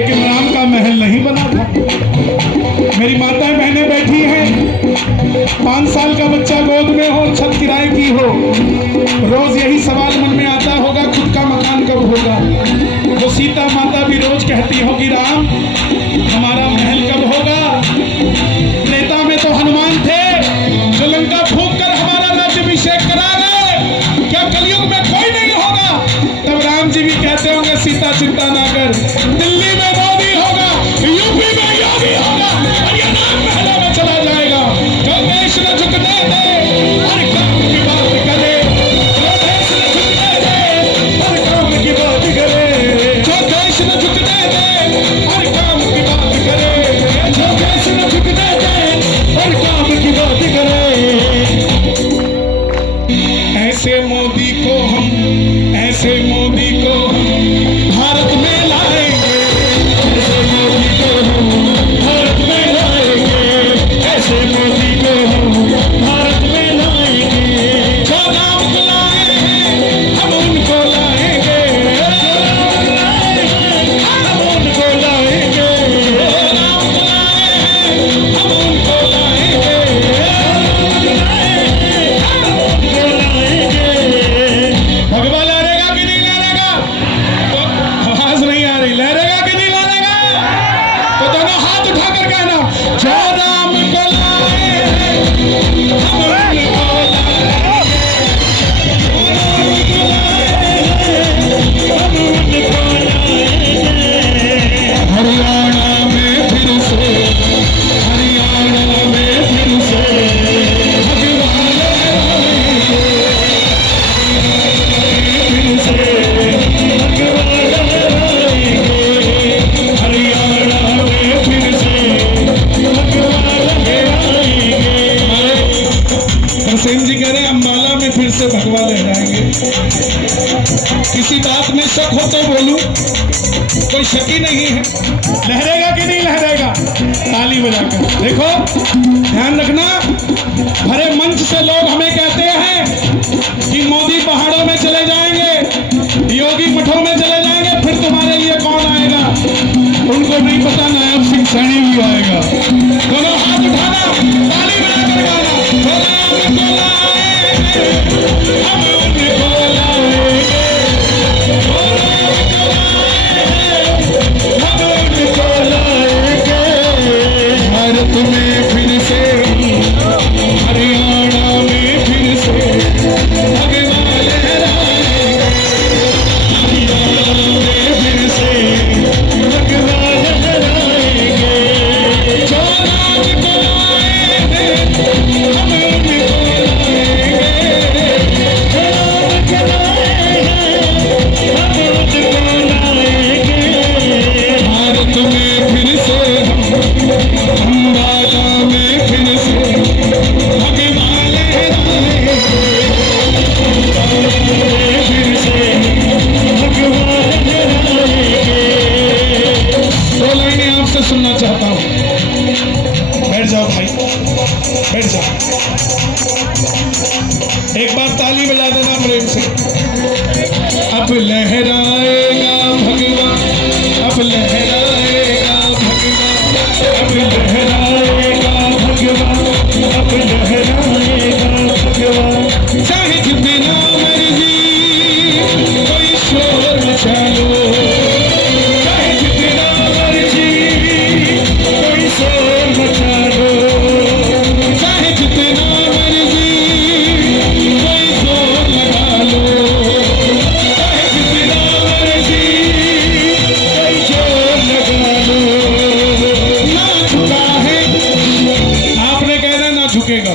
लेकिन राम का महल नहीं बना था। मेरी माताएं बहनें बैठी हैं, 5 साल का बच्चा गोद में हो, छत किराए की हो, रोज यही सवाल मन में आता होगा, खुद का मकान कब होगा। वो सीता माता भी रोज कहती होगी, राम हमारा महल कब होगा। त्रेता में तो हनुमान थे जो लंका फूंक कर हमारा राज्याभिषेक करा गए, क्या कलयुग में कोई नहीं होगा। तब राम जी भी कहते होंगे, सीता चिंता ना कर, दिल्ली में मोदी होगा, यूपी में योगी होगा, और ये नाम महलों में चला जाएगा। जो देश न झुकने दे हर काम की बात करे, जो देश न झुकने दे हर काम की बात करे, जो देश न झुकने दे हर काम की बात करे, जो देश न झुकने दे हर काम की बात करे। ऐसे मोदी को हम, ऐसे मोदी को भारत में लाएंगे, ऐसे मोदी को हम भारत में लाएंगे, ऐसे मोदी को हम भारत में लाएंगे। जो राम को लाए हैं हम उनको लाएंगे, हम उनको लाएंगे, राम को लाए हैं हम उनको लाएंगे, भगवान लहरेगा कि नहीं लहरेगा? तो आवाज नहीं आ रही, लहरेगा कि नहीं लहरेगा? तो दोनों हाथ उठाकर कहना, जो राम को लाए हैं हम उनको लाएंगे, हम उनको लाएंगे। हरियाणा में फिर से, हरियाणा में फिर से भगवान लहराएंगे, फिर से भगवान लहराएंगे, हरियाणा में फिर से भगवान लहराएंगे। हुसैन जी कह रहे हैं, अम्बाला में फिर से भगवा लहराएंगे। किसी बात में शक हो तो बोलूं, कोई शक ही नहीं है। लहरेगा कि नहीं लहरेगा? ताली बजाकर देखो, ध्यान रखना। भरे मंच से लोग हमें कहते हैं कि मोदी पहाड़ों में चले जाएंगे, योगी मठों में चले जाएंगे, फिर तुम्हारे लिए कौन आएगा? उनको नहीं पता, नायब सिंह सैनी भी आएगा। दोनों हाथ उठाना, ताली बजाकर गाना, हम उनको लाएंगे, हम उनको लाएंगे, हम उनको लाएंगे। भारत में फिर से, हरियाणा में फिर से भगवान लहराएंगे, हरियाणा में फिर से भगवान लहराएंगे। जो राज को लाए हैं हम उनको लाएंगे, जो राज को लाए हैं हम उनको लाएंगे। भारत में फिर से, अम्बाला में फिर से भगवान लहराएंगे, अम्बाला में फिर से भगवान लहराएंगे। 2 लाइनें आपसे सुनना चाहता हूँ। बैठ जाओ भाई, बैठ जाओ। एक बार ताली बजा देना प्रेम से। अब लहराएगा भगवान, अब लहराएगा भगवान, अब लहराएगा भगवान, अब लहराएगा भगवान। चाहे जितना मर्जी कोई शोर मचा लो, चाहे जितना मर्जी कोई शोर मचा लो, चाहे जितना मर्जी कोई जोर लगा लो, चाहे जितना मर्जी कोई जोर लगा लो। ना झुका है, आपने कहना ना झुकेगा,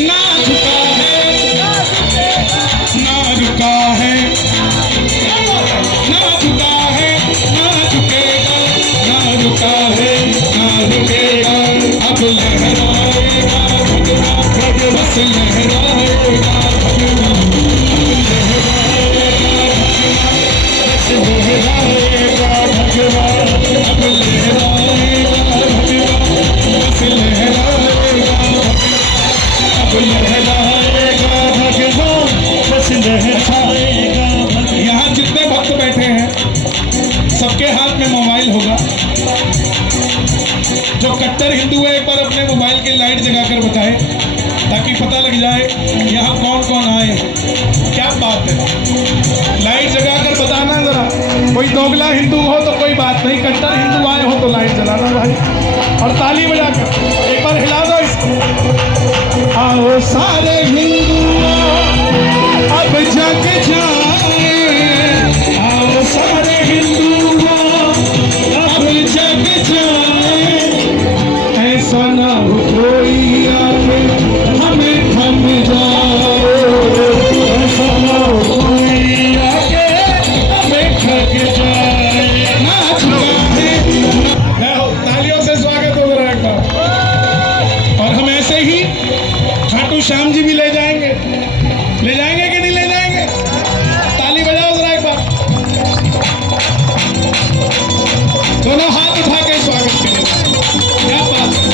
ना झुका है, ना झुका है, ना झुका है, ना झुकेगा, ना झुका है, ना झुकेगा। अब लहराएगा भगवान, बस लहराएगा भगवान, अब लहराएगा भगवान, बस लहराएगा भगवान, अब लहराएगा भगवान, बस लहराएगा भगवान, अब लहराएगा भगवान, बस लहराएगा। यहाँ जितने भक्त बैठे हैं सब जिसके हाथ में मोबाइल होगा, जो कट्टर हिंदू है, एक बार अपने मोबाइल की लाइट जगाकर बताए ताकि पता लग जाए यहाँ कौन कौन आए हैं। क्या बात है, लाइट जगाकर बताना जरा। कोई दोगला हिंदू हो तो कोई बात नहीं, कट्टर हिंदू आए हो तो लाइट जलाना भाई, और ताली बजाकर एक बार हिला दो इसको। आओ सारे हिंदू अब जग जाए, आओ सारे हिंदू अब जग जाए, ऐसा ना हो कोई आके हमें थम जाए, ऐसा ना हो कोई आके हमें ठग जाए। नाच गाए, तालियों से स्वागत हो रहा है एक बार। और हम ऐसे ही खाटू श्याम जी भी ले जाएंगे कि नहीं ले जाएंगे? ताली बजाओ जरा एक बार, दोनों हाथ उठा के स्वागत करें। क्या बात है,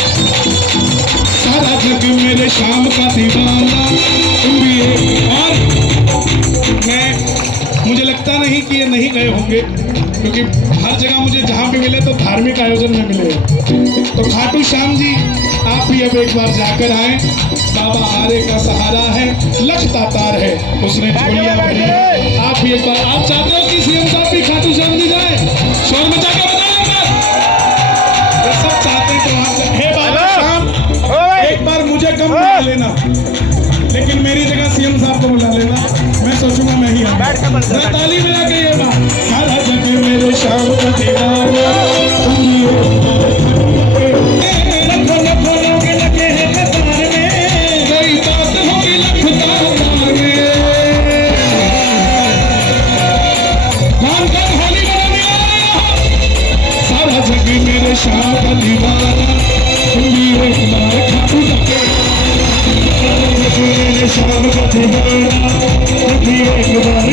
सारा जग मेरे शाम का दीवाना। और मुझे लगता नहीं कि ये नहीं गए होंगे, क्योंकि हर जगह मुझे जहाँ भी मिले तो धार्मिक आयोजन में मिले। तो खाटू श्याम जी आप भी अब एक बार जाकर आए। बाबा आरे का सहारा है, लख तातार है, उसने झोलियां भरी। आप भी एक बार, आप चाहते हो कि सीएम साहब भी खाटू श्याम जी जाए? शोर मचा के बताओ, सब चाहते हैं तो आप। हे बाबा श्याम, एक बार मुझे कम बुला लेना, लेकिन मेरी जगह सीएम साहब को बुला लेना, मैं सोचूंगा मैं ही आऊंगा। ताली बजा के ये बात, सारा जग मेरे शाम का दीवाना। शाम का दीवाना, एक बार खाटू शाम का दीवाना, एक बार